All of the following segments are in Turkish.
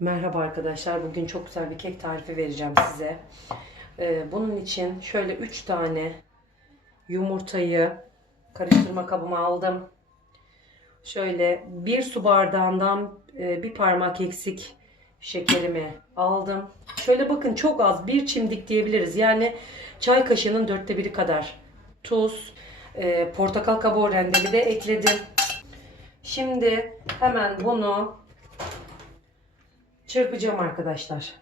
Merhaba arkadaşlar. Bugün çok güzel bir kek tarifi vereceğim size. Ee, bunun için şöyle 3 tane yumurtayı karıştırma kabıma aldım. Şöyle bir su bardağından e, bir parmak eksik şekerimi aldım. Şöyle bakın çok az bir çimdik diyebiliriz. Yani çay kaşığının dörtte biri kadar tuz, e, portakal kabuğu rendeli de ekledim. Şimdi hemen bunu çırpacağım arkadaşlar.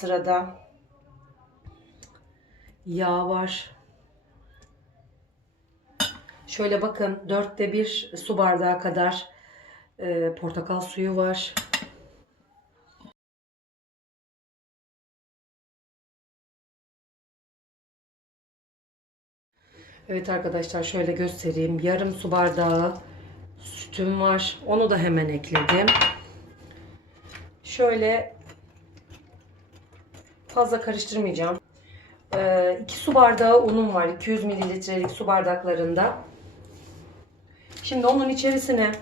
Sırada yağ var. Şöyle bakın dörtte bir su bardağı kadar e, portakal suyu var. Evet arkadaşlar şöyle göstereyim. Yarım su bardağı sütüm var. Onu da hemen ekledim. Şöyle fazla karıştırmayacağım. 2 su bardağı unum var. 200 mililitrelik su bardaklarında. Şimdi onun içerisine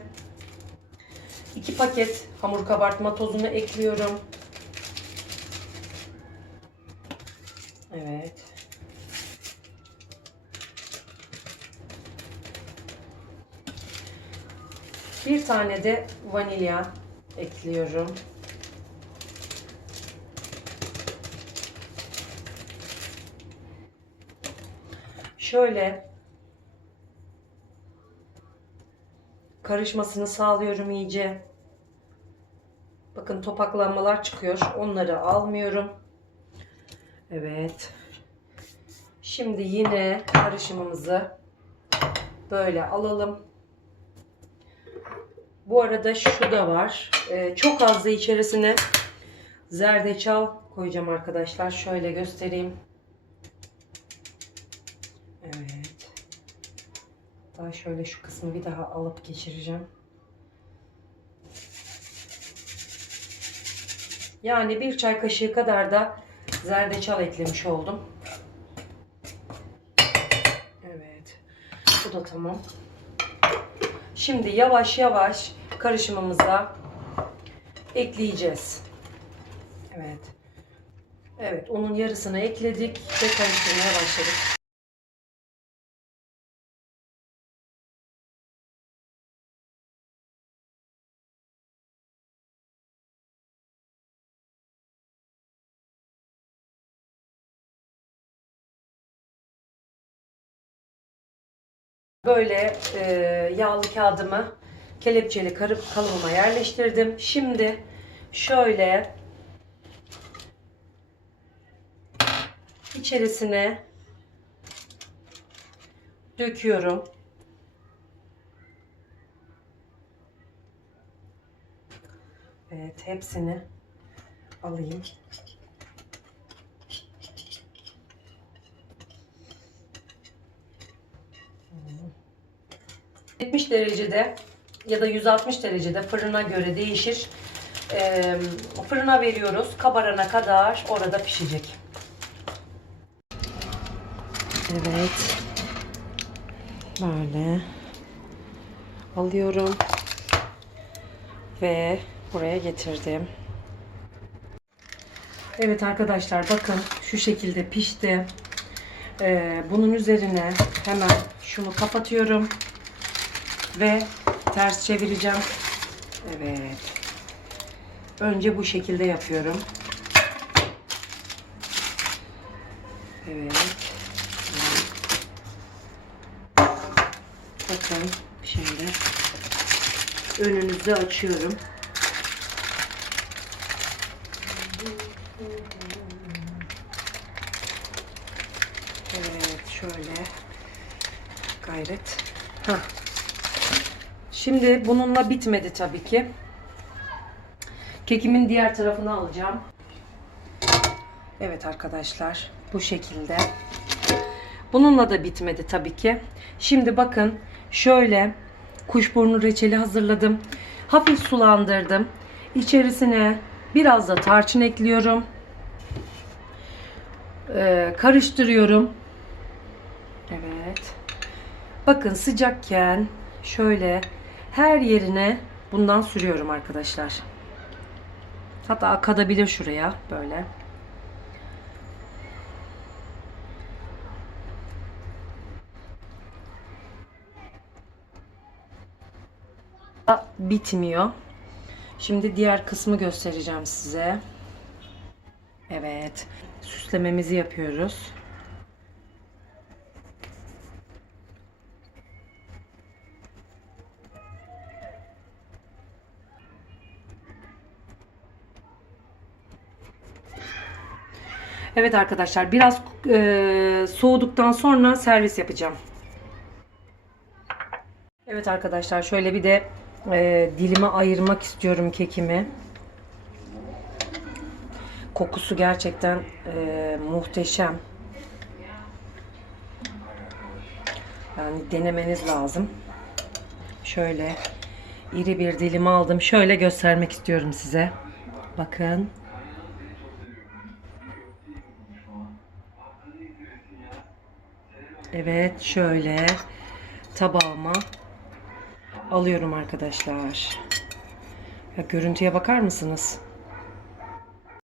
2 paket hamur kabartma tozunu ekliyorum. Evet. Bir tane de vanilya ekliyorum. Şöyle karışmasını sağlıyorum iyice. Bakın topaklanmalar çıkıyor. Onları almıyorum. Evet. Şimdi yine karışımımızı böyle alalım. Bu arada şu da var. Ee, çok az da içerisine zerdeçal koyacağım arkadaşlar. Şöyle göstereyim. Evet. Daha şöyle şu kısmı bir daha alıp geçireceğim. Yani bir çay kaşığı kadar da zerdeçal eklemiş oldum. Evet. Bu da tamam. Şimdi yavaş yavaş karışımımıza ekleyeceğiz. Evet. Evet, onun yarısını ekledik ve karıştırmaya başladık. Böyle e, yağlı kağıdımı kelepçeli karıp kalıbıma yerleştirdim. Şimdi şöyle içerisine döküyorum. Evet hepsini alayım. 70 derecede ya da 160 derecede fırına göre değişir. Ee, fırına veriyoruz. Kabarana kadar orada pişecek. Evet. Böyle alıyorum ve buraya getirdim. Evet arkadaşlar bakın şu şekilde pişti. Ee, bunun üzerine hemen şunu kapatıyorum ve ters çevireceğim. Evet. Önce bu şekilde yapıyorum. Evet. Bakın şimdi önünüzde açıyorum. Evet şöyle gayret. Hah. Şimdi bununla bitmedi tabii ki. Kekimin diğer tarafını alacağım. Evet arkadaşlar bu şekilde. Bununla da bitmedi tabii ki. Şimdi bakın şöyle kuşburnu reçeli hazırladım. Hafif sulandırdım. İçerisine biraz da tarçın ekliyorum. Ee, karıştırıyorum. Evet. Bakın sıcakken şöyle her yerine bundan sürüyorum arkadaşlar. Hatta akadabilir şuraya böyle. Bitmiyor. Şimdi diğer kısmı göstereceğim size. Evet. Süslememizi yapıyoruz. Evet arkadaşlar biraz e, soğuduktan sonra servis yapacağım. Evet arkadaşlar şöyle bir de e, dilime ayırmak istiyorum kekimi. Kokusu gerçekten e, muhteşem. Yani denemeniz lazım. Şöyle iri bir dilim aldım. Şöyle göstermek istiyorum size. Bakın. Evet şöyle tabağıma alıyorum arkadaşlar. Ya görüntüye bakar mısınız?